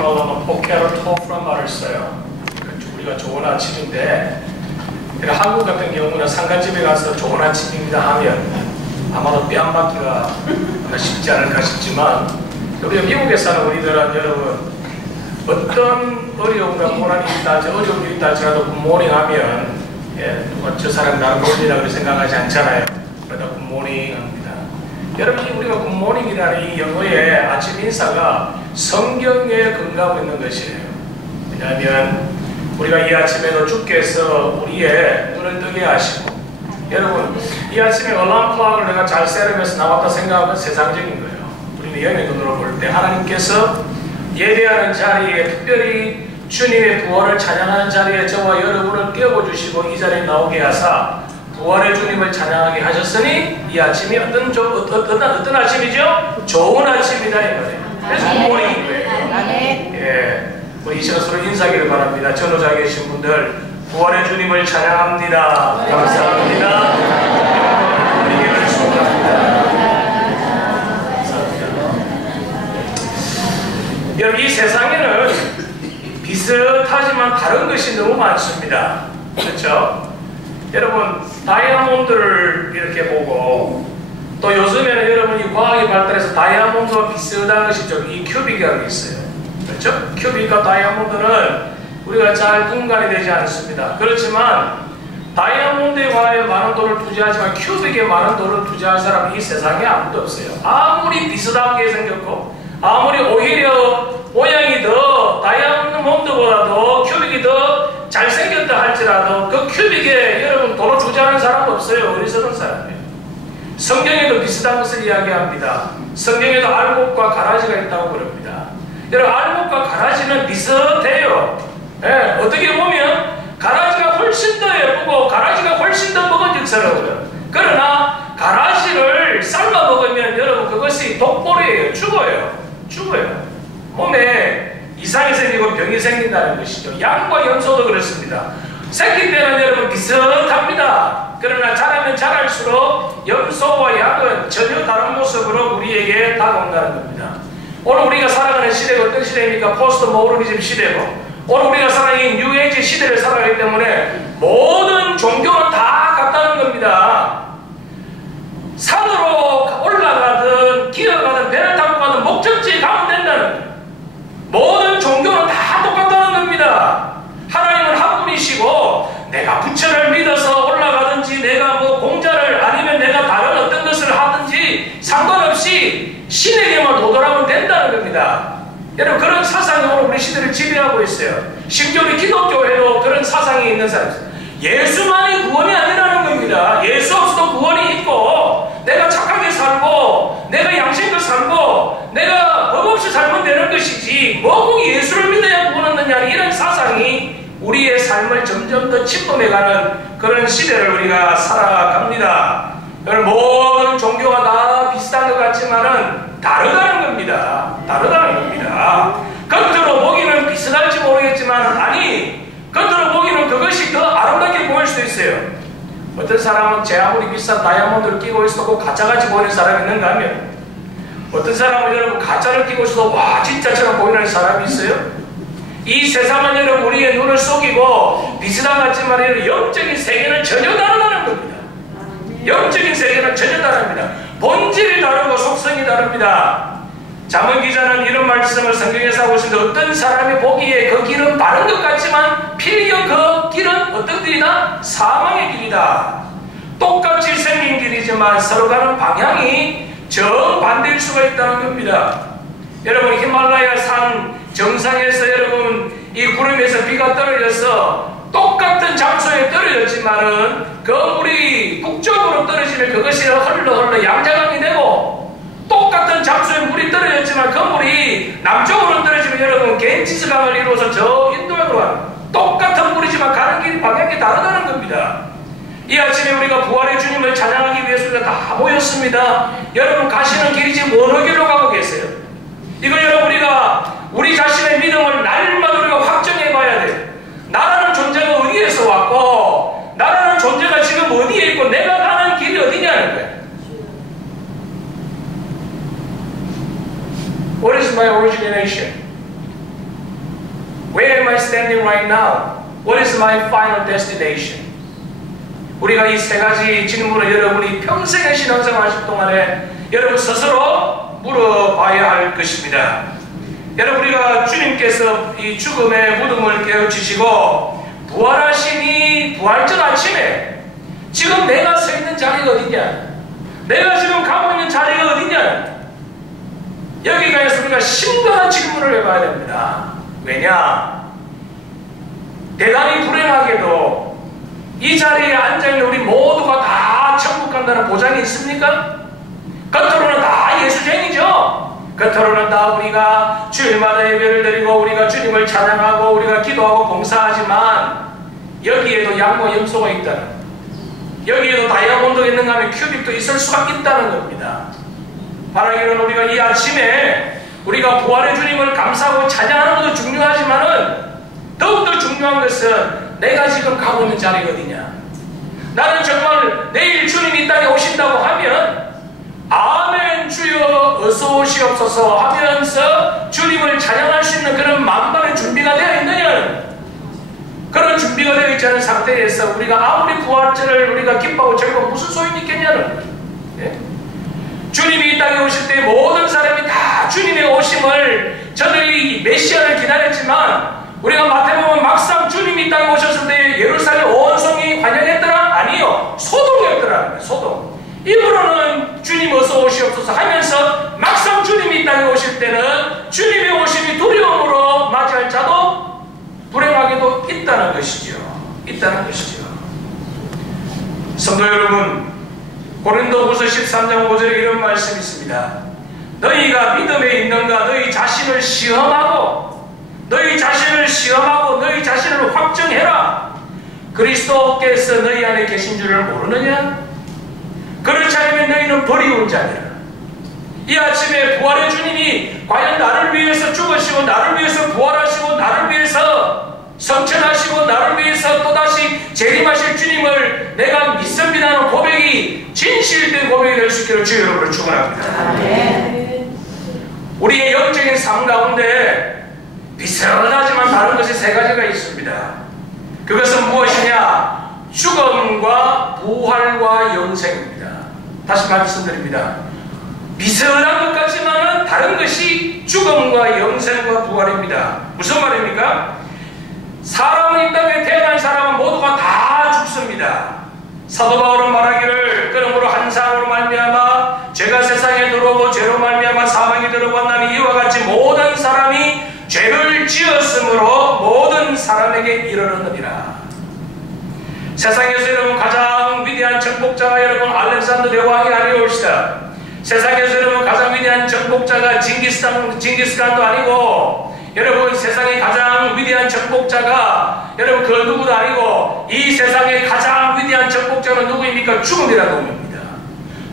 말로는 포케로 토프란 말을 써요. 우리가 좋은 아침인데 그러니까 한국 같은 경우는 상가집에 가서 좋은 아침입니다 하면 아마도 뺨 맞기가 쉽지 않을까 싶지만 우리가 미국에 사는 우리들은 여러분 어떤 어려움과 고난이 있다, 어려움이 있다 할지라도 굿모닝 하면 예, 누가 저 사람 나를 놀리라고 생각하지 않잖아요. 그러다 굿모닝 합니다. 여러분 우리가 굿모닝이라는 이 영어의 아침 인사가 성경에 근거하고 있는 것이에요. 왜냐하면 우리가 이 아침에도 주께서 우리의 눈을 뜨게 하시고 여러분 이 아침에 얼람 클락을 내가 잘 세르면서 나왔다 생각하면 세상적인 거예요. 우리는 영의 눈으로 볼 때 하나님께서 예배하는 자리에 특별히 주님의 부활을 찬양하는 자리에 저와 여러분을 깨워 주시고 이 자리에 나오게 하사 부활의 주님을 찬양하게 하셨으니 이 아침이 어떤 조, 어, 어떤, 어떤 아침이죠? 좋은 아침이다 이 말이에요. 거예요. 예, 우리 이 시간 서로 인사하기를 바랍니다. 전호자에 계신 분들 부활의 주님을 찬양합니다. 감사합니다. 여러분 이 세상에는 비슷하지만 다른 것이 너무 많습니다. 그렇죠? 여러분 다이아몬드를 이렇게 보고 또 요즘에는 여러분이 과학이 발달해서 다이아몬드와 비슷한 것이 저이 큐빅이라는 게 있어요. 그렇죠? 큐빅과 다이아몬드는 우리가 잘 분간이 되지 않습니다. 그렇지만 다이아몬드에 관하여 많은 돈을 투자하지만 큐빅에 많은 돈을 투자할 사람이 이 세상에 아무도 없어요. 아무리 비슷하게 생겼고 아무리 오히려 모양이 더 다이아몬드보다 더 큐빅이 더 잘생겼다 할지라도 그 큐빅에 여러분 돈을 투자하는 사람 없어요. 어리석은 사람이에요. 성경에도 비슷한 것을 이야기합니다. 성경에도 알곡과 가라지가 있다고 그럽니다. 여러분 알곡과 가라지는 비슷해요. 예, 어떻게 보면 가라지가 훨씬 더 예쁘고 가라지가 훨씬 더 먹은직스러워요. 그러나 가라지를 삶아 먹으면 여러분 그것이 독보리예요. 죽어요. 죽어요. 몸에 이상이 생기고 병이 생긴다는 것이죠. 양과 염소도 그렇습니다. 새끼 때는 여러분 비슷합니다. 그러나 자라면 자랄수록 염소와 양은 전혀 다른 모습으로 우리에게 다가온다는 겁니다. 오늘 우리가 살아가는 시대가 어떤 시대입니까? 포스트 모더니즘 시대고 오늘 우리가 살아가는 뉴에이지 시대를 살아가기 때문에 모든 종교는 다 같다는 겁니다. 산으로 올라가든 기어가든 배를 타고 가든 목적지에 가면 된다는. 모든 종교는 다 똑같다는 겁니다. 하나님은 한 분이시고 내가 부처를 믿어서 올라가든지 내가 뭐 공자를 아니면 내가 다른 어떤 것을 하든지 상관없이 신에게만 도달하면 된다는 겁니다. 여러분 그런 사상이 오늘 우리 시대를 지배하고 있어요. 심지어 기독교에도 그런 사상이 있는 사람. 예수만이 구원이 아니라는 겁니다. 예수 없어도 구원이 있고 내가 착하게 살고 내가 양심껏 살고 내가 법 없이 살면 되는 것이지 뭐꼭 예수를 믿어야 구원 얻느냐 이런 사상이 우리의 삶을 점점 더 침범해가는 그런 시대를 우리가 살아갑니다. 모든 종교가 다 비슷한 것 같지만은 다르다는 겁니다. 다르다는 겁니다. 겉으로 보기는 비슷할지 모르겠지만 아니 겉으로 보기는 그것이 더 아름답게 보일 수도 있어요. 어떤 사람은 제 아무리 비싼 다이아몬드를 끼고 있어도 가짜같이 보이는 사람이 있는가 하면 어떤 사람은 여러분 가짜를 끼고 있어도 와 진짜처럼 보이는 사람이 있어요. 이 여러분 우리의 눈을 속이고 비슷한 같지만 여러분 영적인 세계는 전혀 다르다는 겁니다. 영적인 세계는 전혀 다릅니다. 본질이 다르고 속성이 다릅니다. 자문 기자는 이런 말씀을 성경에서 하고 있습니다. 어떤 사람이 보기에 그 길은 바른 것 같지만 필경 그 길은 어떤 길이다? 사망의 길이다. 똑같이 생긴 길이지만 서로 다른 방향이 정반대일 수가 있다는 겁니다. 여러분 히말라야 산 정상에서 여러분 이 구름에서 비가 떨어져서 똑같은 장소에 떨어졌지만은 그 물이 북쪽으로 떨어지면 그것이 흘러 흘러 양자강이 되고 똑같은 장소에 물이 떨어졌지만 그 물이 남쪽으로 떨어지면 여러분 겐지스 강을 이루어서 저 인도양으로 가는 똑같은 물이지만 가는 길이 방향이 다르다는 겁니다. 이 아침에 우리가 부활의 주님을 찬양하기 위해서 우리가 다 모였습니다. 여러분 가시는 길이 지금 어느 길로 가고 계세요? 이걸 여러분 우리가 우리 자신의 믿음을 날마다 우리가 확정해 봐야 돼요. 나라는 존재가 어디에서 왔고 나라는 존재가 지금 어디에 있고 내가 가는 길이 어디냐는 거예요. What is my origination? Where am I standing right now? What is my final destination? 우리가 이 세 가지 질문을 여러분이 평생의 신앙생활 하실 동안에 여러분 스스로 물어봐야 할 것입니다. 여러분 우리가 주님께서 이 죽음의 무덤을 깨우치시고 부활하시니 부활절 아침에 지금 내가 서 있는 자리가 어디냐? 내가 지금 가고 있는 자리가 어디냐? 여기가서 우리가 심각한 질문을 해봐야 됩니다. 왜냐? 대단히 불행하게도 이 자리에 앉아있는 우리 모두가 다 천국 간다는 보장이 있습니까? 겉으로는 다 예수쟁이죠? 겉으로는 다 우리가 주일마다 예배를 드리고 우리가 주님을 찬양하고 우리가 기도하고 봉사하지만 여기에도 양과 염소가 있다는 여기에도 다이아몬드가 있는가 하면 큐빅도 있을 수가 있다는 겁니다. 바라기는 우리가 이 아침에 우리가 부활의 주님을 감사하고 찬양하는 것도 중요하지만은 더욱더 중요한 것은 내가 지금 가고 있는 어디냐. 나는 정말 내일 주님이 이 땅에 오신다고 하면 아멘 주여 어서 오시옵소서 하면서 주님을 찬양할 수 있는 그런 만반의 준비가 되어 있느냐 그런 준비가 되어 있지 않은 상태에서 우리가 아무리 부활절을 우리가 기뻐하고 즐거워 무슨 소용이 있겠냐는 예? 주님이 이 땅에 오실 때 모든 사람이 다 주님의 오심을 저들이 메시아를 기다렸지만 우리가 마태복음 막상 주님이 이 땅에 오셨을 때 예루살렘 온 성이 환영했더라? 아니요. 소동했더라. 소동. 입으로는 주님 어서 오시옵소서 하면서 막상 주님이 이 땅에 오실 때는 주님의 오심이 두려움으로 맞이할 자도 불행하게도 있다는 것이죠. 있다는 것이죠. 성도 여러분, 고린도후서 13장 5절에 이런 말씀이 있습니다. 너희가 믿음에 있는가 너희 자신을 시험하고 너희 자신을 시험하고 너희 자신을 확정해라. 그리스도께서 너희 안에 계신 줄을 모르느냐? 그렇지 않으면 너희는 버리운 자니라. 이 아침에 부활의 주님이 과연 나를 위해서 죽으시고 나를 위해서 부활하시고 나를 위해서 성천하시고 나를 위해서 또다시 재림하실 주님을 내가 믿습니다 하는 고백이 진실된 고백이 될 수 있기를 주 여러분을 축원합니다. 우리의 영적인 삶 가운데 비슷하지만 다른 것이 세 가지가 있습니다. 그것은 무엇이냐? 죽음과 부활과 영생입니다. 다시 말씀드립니다. 비슷한 것 같지만은 다른 것이 죽음과 영생과 부활입니다. 무슨 말입니까? 사람은 이 땅에 태어난 사람은 모두가 다 죽습니다. 사도 바울은 말하기를 그러므로 한 사람으로 말미암아 죄가 세상에 들어오고 죄로 말미암아 사망이 들어왔나니 이와 같이 모든 사람이 죄를 지었으므로 모든 사람에게 이르렀느니라. 세상에서 여러분 가장 위대한 정복자가 여러분 알렉산더 대왕이 아니올시다. 세상에서 여러분 가장 위대한 정복자가 징기스칸, 징기스칸도 아니고 여러분 세상의 가장 위대한 정복자가 여러분 그 누구도 아니고 이 세상의 가장 위대한 정복자는 누구입니까? 죽음이라는 놈입니다.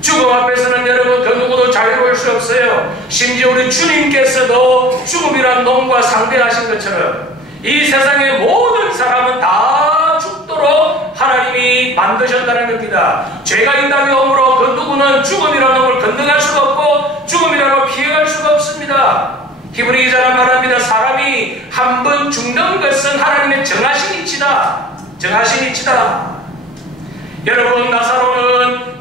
죽음 앞에서는 여러분 그 누구도 자유로울 수 없어요. 심지어 우리 주님께서도 죽음이란 놈과 상대하신 것처럼 이 세상의 모든 사람은 다 죽도록 하나님이 만드셨다는 겁니다. 죄가 이 땅에 오므로 그 누구는 죽음이라는 놈을 건너갈 수가 없고 죽음이라는 걸 피해갈 수가 없습니다. 히브리 기자는 말합니다. 사람이 한 번 죽는 것은 하나님의 정하신 이치다. 정하신 이치다. 여러분 나사로는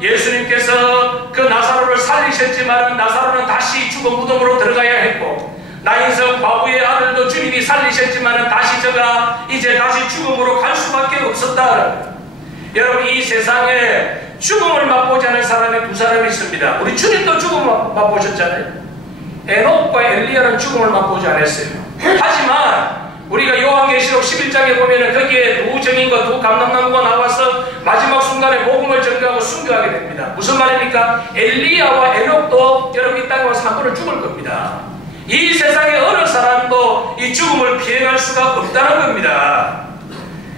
예수님께서 그 나사로를 살리셨지만 나사로는 다시 죽은 무덤으로 들어가야 했고 나인성 과부의 아들도 주님이 살리셨지만 다시 저가 이제 다시 죽음으로 갈 수밖에 없었다. 여러분 이 세상에 죽음을 맛보지 않은 사람이 두 사람이 있습니다. 우리 주님도 죽음을 맛보셨잖아요. 에녹과 엘리야는 죽음을 맛보지 않았어요. 하지만 우리가 요한계시록 11장에 보면은 거기에 두 정인과 두 감람나무가 나와서 마지막 순간에 복음을 전가하고 순교하게 됩니다. 무슨 말입니까? 엘리야와 에녹도 여러분 이 땅에 와서 한 번은 죽을 겁니다. 이 세상의 어느 사람도 이 죽음을 피해갈 수가 없다는 겁니다.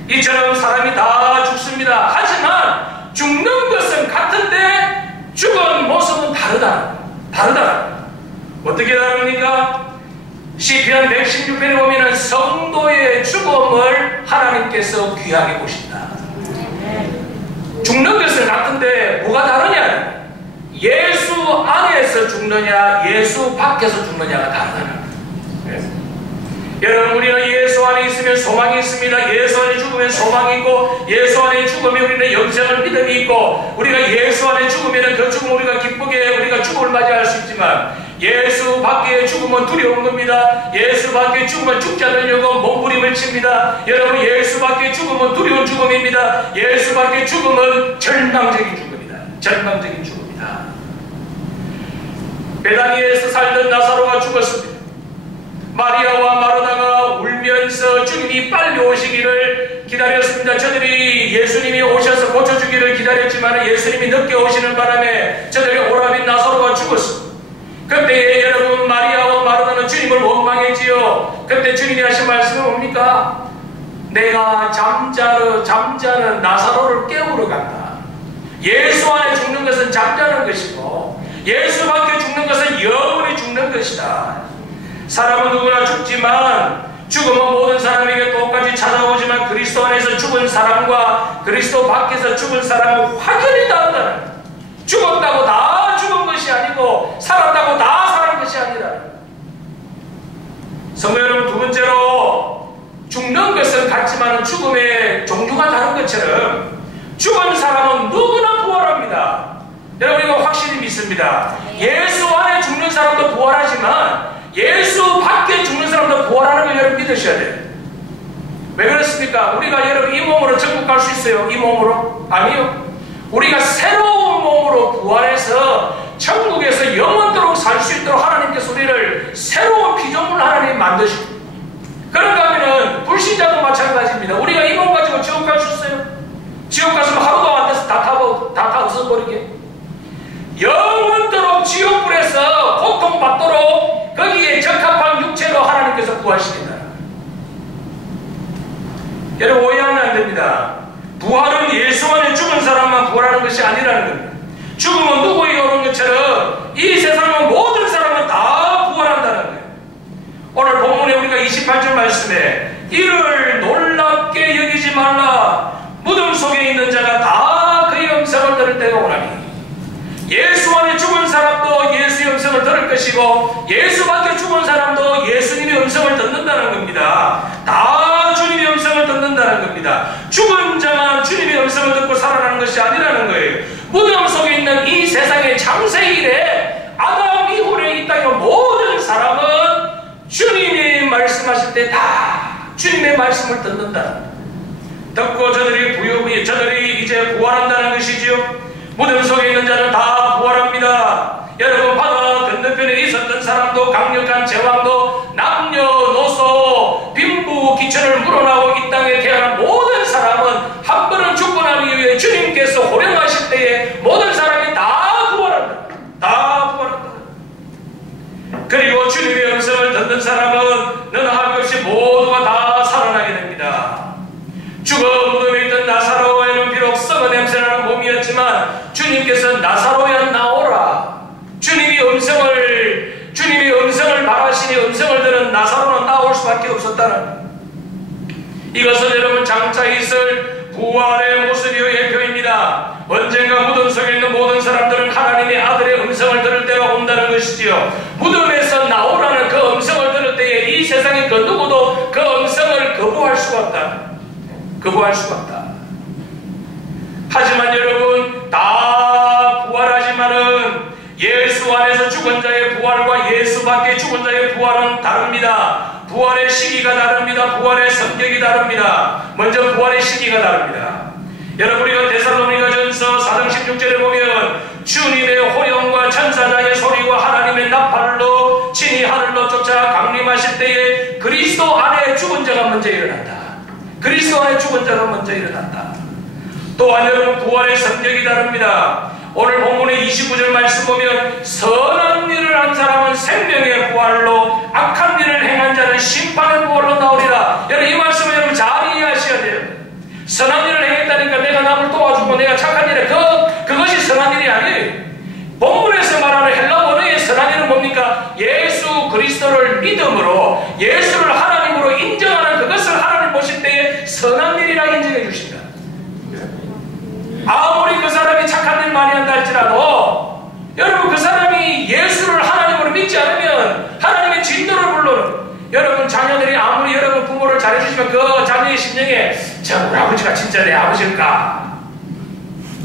이처럼 사람이 다 죽습니다. 하지만 죽는 것은 같은데 죽은 모습은 다르다. 다르다. 어떻게 다릅니까? 시편 116편에 보면 성도의 죽음을 하나님께서 귀하게 보신다. 죽는 것은 같은데 뭐가 다르냐? 예수 안에서 죽느냐, 예수 밖에서 죽느냐가 다르다. 여러분 우리는 예수 안에 있으면 소망이 있습니다. 예수 안에 죽으면 소망이 있고 예수 안에 죽으면 우리는 영생을 믿음이 있고 우리가 예수 안에 죽으면 그 죽음 우리가 기쁘게 우리가 죽음을 맞이할 수 있지만 예수 밖에 죽으면 두려운 겁니다. 예수 밖에 죽으면 죽지 않으려고 몸부림을 칩니다. 여러분 예수 밖에 죽으면 두려운 죽음입니다. 예수 밖에 죽으면 절망적인 죽음이다. 절망적인 죽음이다. 베다니에서 살던 나사로가 죽었습니다. 마리아와 마르다가 울면서 주님이 빨리 오시기를 기다렸습니다. 저들이 예수님이 오셔서 고쳐주기를 기다렸지만 예수님이 늦게 오시는 바람에 저들이 오라빈 나사로가 죽었습니다. 그때 여러분 마리아와 마르다는 주님을 원망했지요. 그때 주님이 하신 말씀은 뭡니까? 내가 잠자르, 잠자는 나사로를 깨우러 간다. 예수 안에 죽는 것은 잠자는 것이고 예수 밖에 죽는 것은 영원히 죽는 것이다. 사람은 누구나 죽지만 죽음은 모든 사람에게 똑같이 찾아오지만 그리스도 안에서 죽은 사람과 그리스도 밖에서 죽은 사람은 확연히 다르다. 죽었다고 다 것이 아니고 살았다고 다 살은 것이 아니라. 성도 여러분 두 번째로 죽는 것은 같지만 죽음의 종류가 다른 것처럼 죽은 사람은 누구나 부활합니다. 여러분 이거 확실히 믿습니다. 예수 안에 죽는 사람도 부활하지만 예수 밖에 죽는 사람도 부활하는 걸 여러분 믿으셔야 돼요. 왜 그렇습니까? 우리가 여러분 이 몸으로 천국 갈 수 있어요? 이 몸으로? 아니요. 우리가 새로운 몸으로 부활해서 천국에서 영원토록 살 수 있도록 하나님께서 우리를 새로운 피조물 하나님 만드시고 그런가 하면은 불신자도 마찬가지입니다. 우리가 이 몸 가지고 지옥 갈 수 있어요? 지옥 갔으면 하루도 안 돼서 다 타고 다타 없어버리게. 영원토록 지옥불에서 고통받도록 거기에 적합한 육체로 하나님께서 구하시겠다. 여러분 오해하면 안 됩니다. 부활은 예수 안에 죽은 사람만 부활하는 것이 아니라는 겁니다. 18절 말씀에 이를 놀랍게 여기지 말라. 무덤 속에 있는 자가 다 그의 음성을 들을 때가 오라니. 예수 안에 죽은 사람도 예수의 음성을 들을 것이고 예수 밖에 죽은 사람도 예수님의 음성을 듣는다는 겁니다. 다 주님의 음성을 듣는다는 겁니다. 죽은 자만 주님의 음성을 듣고 살아나는 것이 아니라는 거예요. 무덤 속에 있는 이 세상의 창세일에 아담 이후에 이 땅의 모든 사람은 주님이 말씀하실 때 다 주님의 말씀을 듣는다. 듣고 저들이 부여부에 저들이 이제 부활한다는 것이지요. 무덤 속에 있는 자는 다 부활합니다. 여러분 바다 건너편에 있었던 사람도 강력한 제왕도 남녀노소 빈부 기천을 물어나고 이 땅에 태어난 모든 사람은 한 번은 죽고 난 이후에 주님께서 호령하실 때에 모든 사람이 다 부활한다. 다 부활한다. 그리고 주님의 음성을 듣는 사람은 너는 할 것이 모두가 다 살아나게 됩니다. 죽어 무덤에 있던 나사로에는 비록 썩어 냄새나는 몸이었지만 주님께서 나사로야 나오라. 주님이 음성을 주님이 음성을 말하시니 음성을 들은 나사로는 나올 수밖에 없었다는 이것은 여러분 장차 있을 부활의 모습이요 예표입니다. 언젠가 무덤 속에 있는 모든 사람들은 하나님의 아들의 음성을 들을 때가 온다는 것이지요. 무덤에서 나오라는 그 음성을 들을 때에 이 세상에 그 누구도 그 음성을 거부할 수가 없다. 거부할 수가 없다. 하지만 여러분 다 부활하지만은 예수 안에서 죽은 자의 부활과 예수 밖에 죽은 자의 부활은 다릅니다. 부활의 시기가 다릅니다. 부활의 성격이 다릅니다. 먼저 부활의 시기가 다릅니다. 여러분 우리가 데살로니가 전서 4장 16절에 보면 주님의 호령과 천사장의 소리와 하나님의 나팔로 친히 하늘로 쫓아 강림하실 때에 그리스도 안에 죽은 자가 먼저 일어난다. 그리스도 안에 죽은 자가 먼저 일어난다. 또한 여러분 부활의 성격이 다릅니다. 오늘 본문의 29절 말씀 보면 선한 일을 한 사람은 생명의 부활로 악한 일을 행한 자는 심판의 부활로 나오리라. 여러분 이 말씀을 여러분 잘 이해하셔야 돼요. 선한 일을 행했다니까 내가 남을 도와주고 내가 착한 일에 그, 그것이 선한 일이 아니에요. 본문에서 말하는 헬라 원어의 선한 일은 뭡니까? 예수 그리스도를 믿음으로 예수를 하나님으로 인정하는 그것을 하나님 보실 때에 선한 일이라 인정해 주신다. 아무리 그 사람이 많이 한다 할지라도 여러분 그 사람이 예수를 하나님으로 믿지 않으면 하나님의 진노를 불러는 여러분 자녀들이 아무 잘해주시면 그 자녀의 심령에 저 우리 아버지가 진짜 내 아버지일까?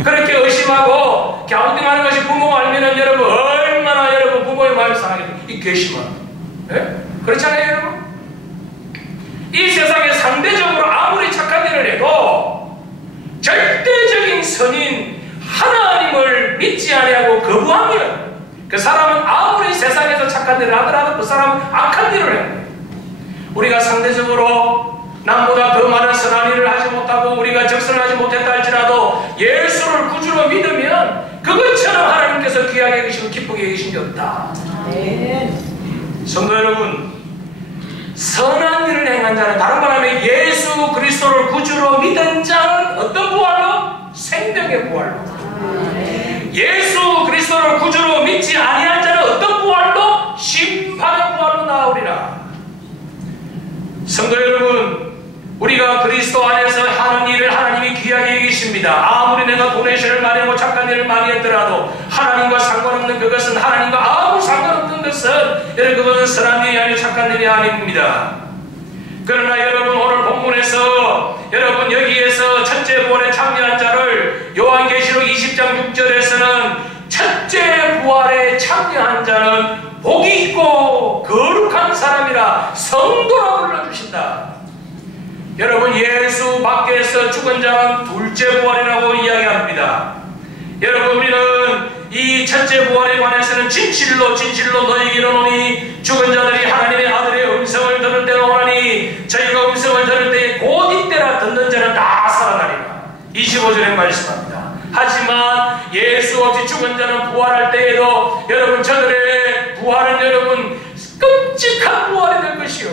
그렇게 의심하고 갸우딩하는 것이 부모 알면은 여러분 얼마나 여러분 부모의 마음이 상하겠어요. 이 괘씸함. 예? 그렇잖아요 여러분? 이 세상에 상대적으로 아무리 착한 일을 해도 절대적인 선인 하나님을 믿지 아니하고 거부하면 그 사람은 아무리 세상에서 착한 일을 하더라도 그 사람은 악한 일을 해요. 우리가 상대적으로 남보다 더 많은 선한 일을 하지 못하고 우리가 적선하지 못했다 할지라도 예수를 구주로 믿으면 그것처럼 하나님께서 귀하게 계시고 기쁘게 계신 게 없다. 네. 성도 여러분, 선한 일을 행한 자는 다른 말하면 예수 그리스도를 구주로 믿은 자는 어떤 부활로? 생명의 부활로. 예수 그리스도를 구주로 믿지 아니한 자는 어떤 부활로? 심판의 부활로 나오리라. 성도 여러분, 우리가 그리스도 안에서 하는 일을 하나님이 귀하게 여기십니다. 아무리 내가 도네이션을 많이 하고 착한 일을 많이 했더라도 하나님과 상관없는 그것은 하나님과 아무 상관없는 것은 여러분 그것은 일이 아니고 착한 일이 아닙니다. 그러나 여러분 오늘 본문에서 여러분 여기에 21장 6절에서는 첫째 부활에 참여한 자는 복이 있고 거룩한 사람이라 성도라 불러주신다. 여러분 예수 밖에서 죽은 자는 둘째 부활이라고 이야기합니다. 여러분 우리는 이 첫째 부활에 관해서는 진실로 진실로 너희에게 이르노니 죽은 자들이 하나님의 아들의 음성을 들을 때로 오나니 저희가 음성을 들을 때에 곧 이때라 듣는 자는 다 살아나리라. 25절에 말씀합니다. 하지만 예수 없이 죽은 자는 부활할 때에도 여러분 저들의 부활은 여러분 끔찍한 부활이 될 것이요.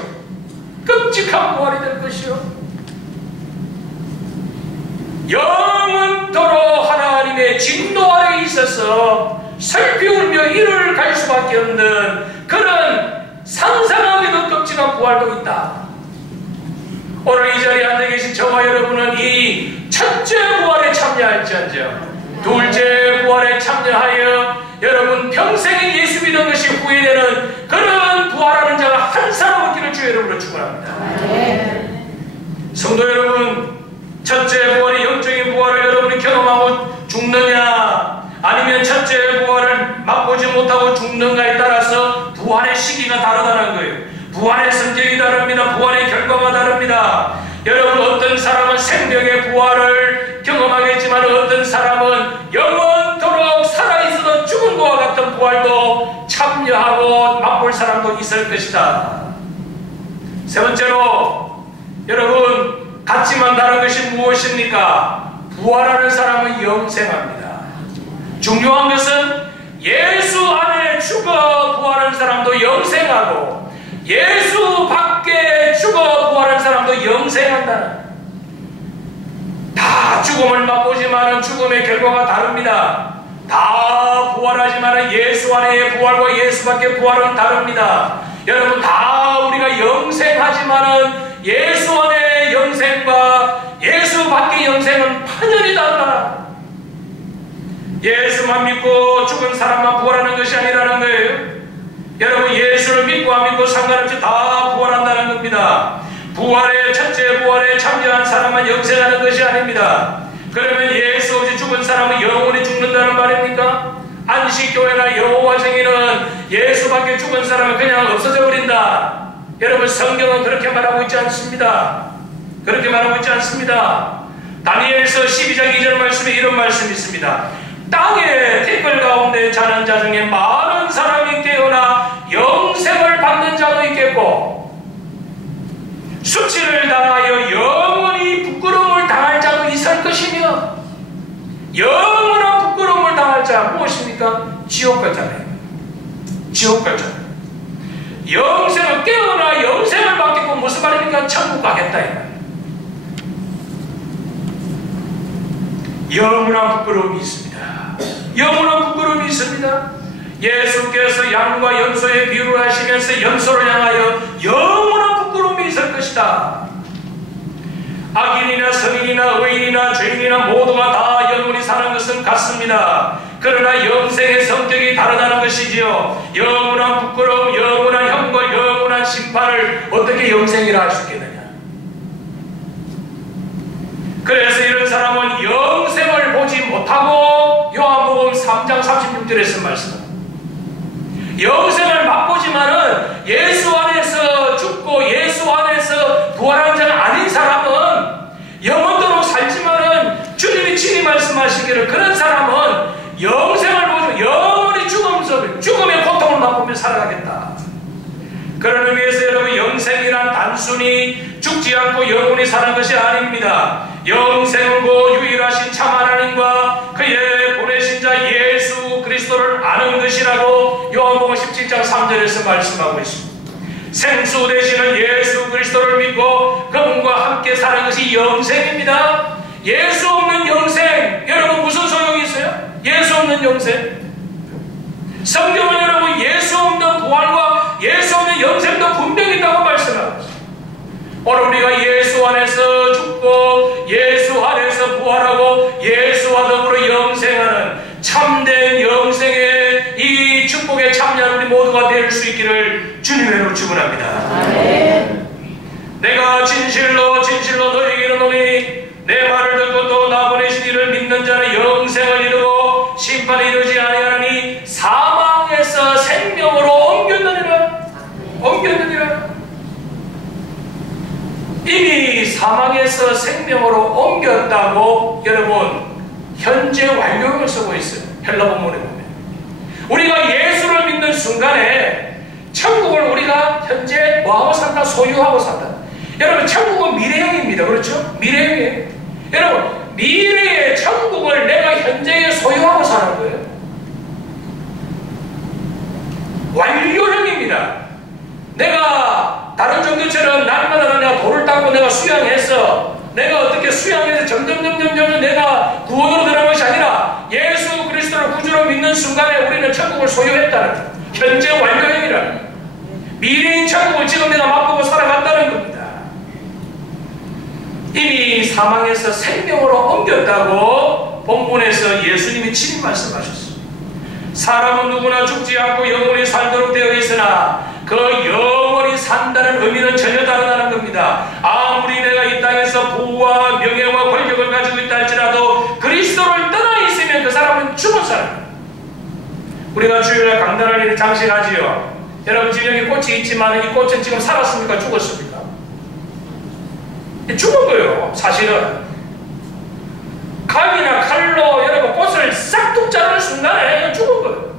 끔찍한 부활이 될 것이요. 영원토록 하나님의 진노 아래 있어서 슬피 울며 이를 갈 수밖에 없는 그런 상상하기도 끔찍한 부활도 있다. 오늘 이 자리에 앉아 계신 저와 여러분은 이 첫째 부활에 참여할지언정 둘째 부활에 참여하여 여러분 평생에 예수 믿는 것이 후회되는 그런 부활하는 자가 한 사람 없기를 주 여러분으로 축원합니다. 성도 여러분 첫째 부활이 영적인 부활을 여러분이 경험하고 죽느냐 아니면 첫째 부활을 맛보지 못하고 죽는가에 따라서 부활의 시기가 다르다는 거예요. 부활의 성격이 다릅니다. 부활의 결과가 다릅니다. 여러분 어떤 사람은 생명의 부활을 경험하겠지만 어떤 사람은 영원토록 살아있어도 죽은 것과 같은 부활도 참여하고 맛볼 사람도 있을 것이다. 세 번째로 여러분 같지만 다른 것이 무엇입니까? 부활하는 사람은 영생합니다. 중요한 것은 예수 안에 죽어 부활한 사람도 영생하고 예수 밖에 죽어 부활한 사람도 영생한다는 다 죽음을 맛보지만 죽음의 결과가 다릅니다. 다 부활하지만 예수 안의 부활과 예수 밖의 부활은 다릅니다. 여러분 다 우리가 영생하지만 예수 안의 영생과 예수 밖의 영생은 판연이 달라. 예수만 믿고 죽은 사람만 부활하는 것이 아니라는 거예요. 여러분 예수를 믿고 안 믿고 상관없이 다 부활한다는 겁니다. 부활의 첫째 부활에 참여한 사람만 영생하는 것이 아닙니다. 그러면 예수 없이 죽은 사람은 영원히 죽는다는 말입니까? 안식교회나 여호와 정의는 예수밖에 죽은 사람은 그냥 없어져 버린다. 여러분 성경은 그렇게 말하고 있지 않습니다. 그렇게 말하고 있지 않습니다. 다니엘서 12장 2절 말씀에 이런 말씀이 있습니다. 땅의 댓글 가운데 자는 자 중에 많은 사람이 깨어나 영생을 받는 자도 있겠고 수치를 당하여 영원히 부끄러움을 당할 자도 있을 것이며 영원한 부끄러움을 당할 자 무엇입니까? 지옥 갈자네 지옥 갈자네 영생을 깨어나 영생을 받겠고 무슨 말입니까? 천국 가겠다 이 말. 영원한 부끄러움이 있습니다. 영원한 부끄러움이 있습니다. 예수께서 양과 염소의 비유를 하시면서 염소를 향하여 영원한 부끄러움이 있을 것이다. 악인이나 성인이나 의인이나 죄인이나 모두가 다 영원히 사는 것은 같습니다. 그러나 영생의 성격이 다르다는 것이지요. 영원한 부끄러움, 영원한 형벌, 영원한 심판을 어떻게 영생이라 할 수 있겠느냐? 그래서 이런 사람은 영 보지 못하고 요한복음 3장 36절에 쓴 말씀 영생을 맛보지만은 예수 안에서 죽고 예수 안에서 부활한 자가 아닌 사람은 영원토록 살지만은 주님이 친히 말씀하시기를 그런 사람은 영생을 보고 영원히 죽음 속에 죽음의 고통을 맛보며 살아가겠다. 그런 의미에서 여러분 영생이란 단순히 죽지 않고 영원히 사는 것이 아닙니다. 영생은 고 유일하신 참 하나님 과 그의 보내신 자 예수 그리스도를 아는 것이라고 요한복음 17장 3절에서 말씀하고 있습니다. 생수 되시는 예수 그리스도를 믿고 그분과 함께 사는 것이 영생입니다. 예수 없는 영생 여러분 무슨 소용이 있어요? 예수 없는 영생 성경은 여러분 예수 없는 부활과 예수 없는 영생도 분명히 있다고 말씀하고 있습니다. 오늘 우리가 예수 안에서 죽고 예수 안에서 부활하고 예수와 더불어 축원합니다. 내가 진실로 진실로 너에게 이르노니 내 말을 듣고 또 나 보내신 이를 믿는 자는 영생을 이루고 심판에 이르지 아니하니 사망에서 생명으로 옮겼느니라. 옮겼느니라. 이미 사망에서 생명으로 옮겼다고 여러분 현재 완료를 쓰고 있어요. 헬라 본문에 보면. 우리가 예수를 믿는 순간에 천국을 우리가 현재 뭐하고 산다? 소유하고 산다. 여러분 천국은 미래형입니다. 그렇죠? 미래형이에요. 여러분 미래의 천국을 내가 현재에 소유하고 사는 거예요. 완료형입니다. 내가 다른 종교처럼 날마다 내가 돌을 닦고 내가 수양해서 내가 어떻게 수양해서 점점 점점 점점 내가 구원으로 들어간 것이 아니라 예수 그리스도를 구주로 믿는 순간에 우리는 천국을 소유했다는 현재 완료형이라는 미래인 천국을 지금 내가 맛보고 살아간다는 겁니다. 이미 사망에서 생명으로 옮겼다고 본문에서 예수님이 친히 말씀하셨습니다. 사람은 누구나 죽지 않고 영원히 살도록 되어 있으나 그 영원히 산다는 의미는 전혀 다르다는 겁니다. 아무리 내가 이 땅에서 부와 명예와 권력을 가지고 있다 할지라도 그리스도를 떠나 있으면 그 사람은 죽은 사람. 우리가 주일날 강단을 이렇게 장식하지요. 여러분 지금 여기 꽃이 있지만 이 꽃은 지금 살았습니까? 죽었습니까? 죽은 거예요. 사실은. 칼이나 칼로 여러분 꽃을 싹둑 자르는 순간에 죽은 거예요.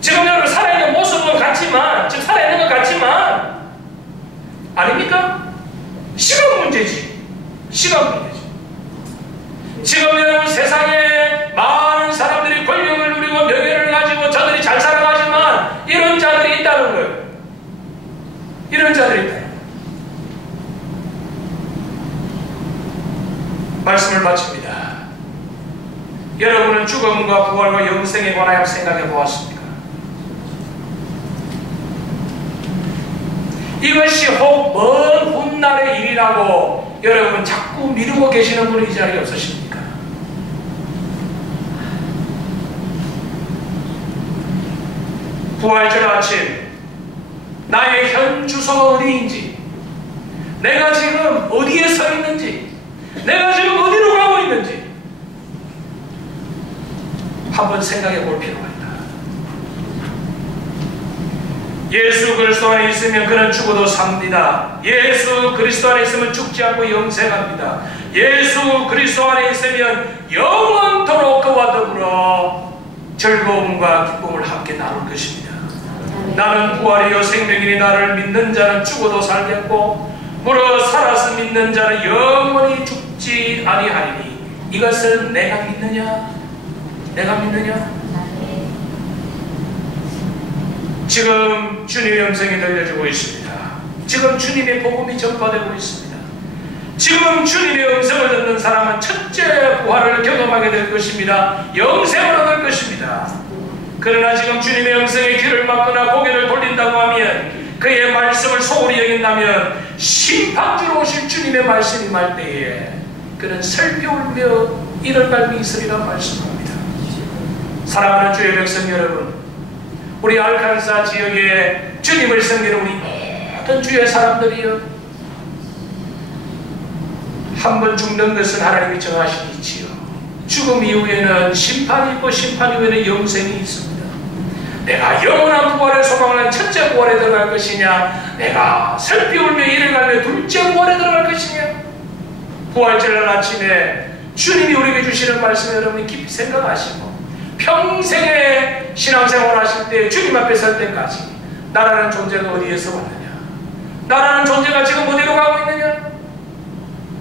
지금 여러분 살아있는 모습은 같지만, 지금 살아있는 것 같지만, 아닙니까? 시간 문제지. 시간 문제지. 지금 여러분 세상에 이런 자들이 있다. 말씀을 마칩니다. 여러분은 죽음과 부활과 영생에 관하여 생각해 보았습니까? 이것이 혹 먼 훗날의 일이라고 여러분 자꾸 미루고 계시는 분이 이 자리에 없으십니까? 부활절 아침 나의 현 주소가 어디인지 내가 지금 어디에 서 있는지 내가 지금 어디로 가고 있는지 한번 생각해 볼 필요가 있다. 예수 그리스도 안에 있으면 그는 죽어도 삽니다. 예수 그리스도 안에 있으면 죽지 않고 영생합니다. 예수 그리스도 안에 있으면 영원토록 그와 더불어 즐거움과 기쁨을 함께 나눌 것입니다. 나는 부활이요 생명이니 나를 믿는 자는 죽어도 살겠고 무릇 살아서 믿는 자는 영원히 죽지 아니하리니 이것을 내가 믿느냐? 내가 믿느냐? 지금 주님의 음성이 들려주고 있습니다. 지금 주님의 복음이 전파되고 있습니다. 지금 주님의 음성을 듣는 사람은 첫째 부활을 경험하게 될 것입니다. 영생을 얻을 것입니다. 그러나 지금 주님의 음성에 귀를 막거나 고개를 돌린다고 하면 그의 말씀을 소홀히 여긴다면 심판주로 오실 주님의 말씀이 말 때에 그는 슬피 울며 이를 갈미 있으리라 말씀합니다. 사랑하는 주의 백성 여러분 우리 알칸사 지역에 주님을 섬기는 우리 모든 주의 사람들이여 한 번 죽는 것은 하나님이 정하시니지요. 죽음 이후에는 심판이 있고 심판 이후에는 영생이 있습니다. 내가 영원한 부활에 소망하는 첫째 부활에 들어갈 것이냐? 내가 슬피 울며 이를 갈며 둘째 부활에 들어갈 것이냐? 부활절 아침에 주님이 우리에게 주시는 말씀 여러분이 깊이 생각하시고 평생의 신앙생활 하실 때 주님 앞에 설 때까지 나라는 존재가 어디에서 왔느냐? 나라는 존재가 지금 어디로 가고 있느냐?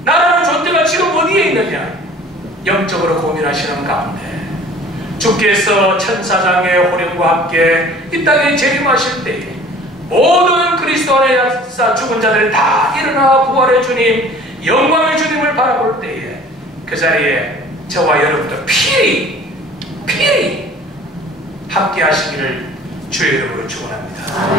나라는 존재가 지금 어디에 있느냐 영적으로 고민하시는 가운데 주께서 천사장의 호령과 함께 이 땅에 재림하실 때에 모든 그리스도 안에서 죽은 자들이 다 일어나 부활의 주님 영광의 주님을 바라볼 때에 그 자리에 저와 여러분도 필히 필히 함께 하시기를 주의 이름으로 축원합니다.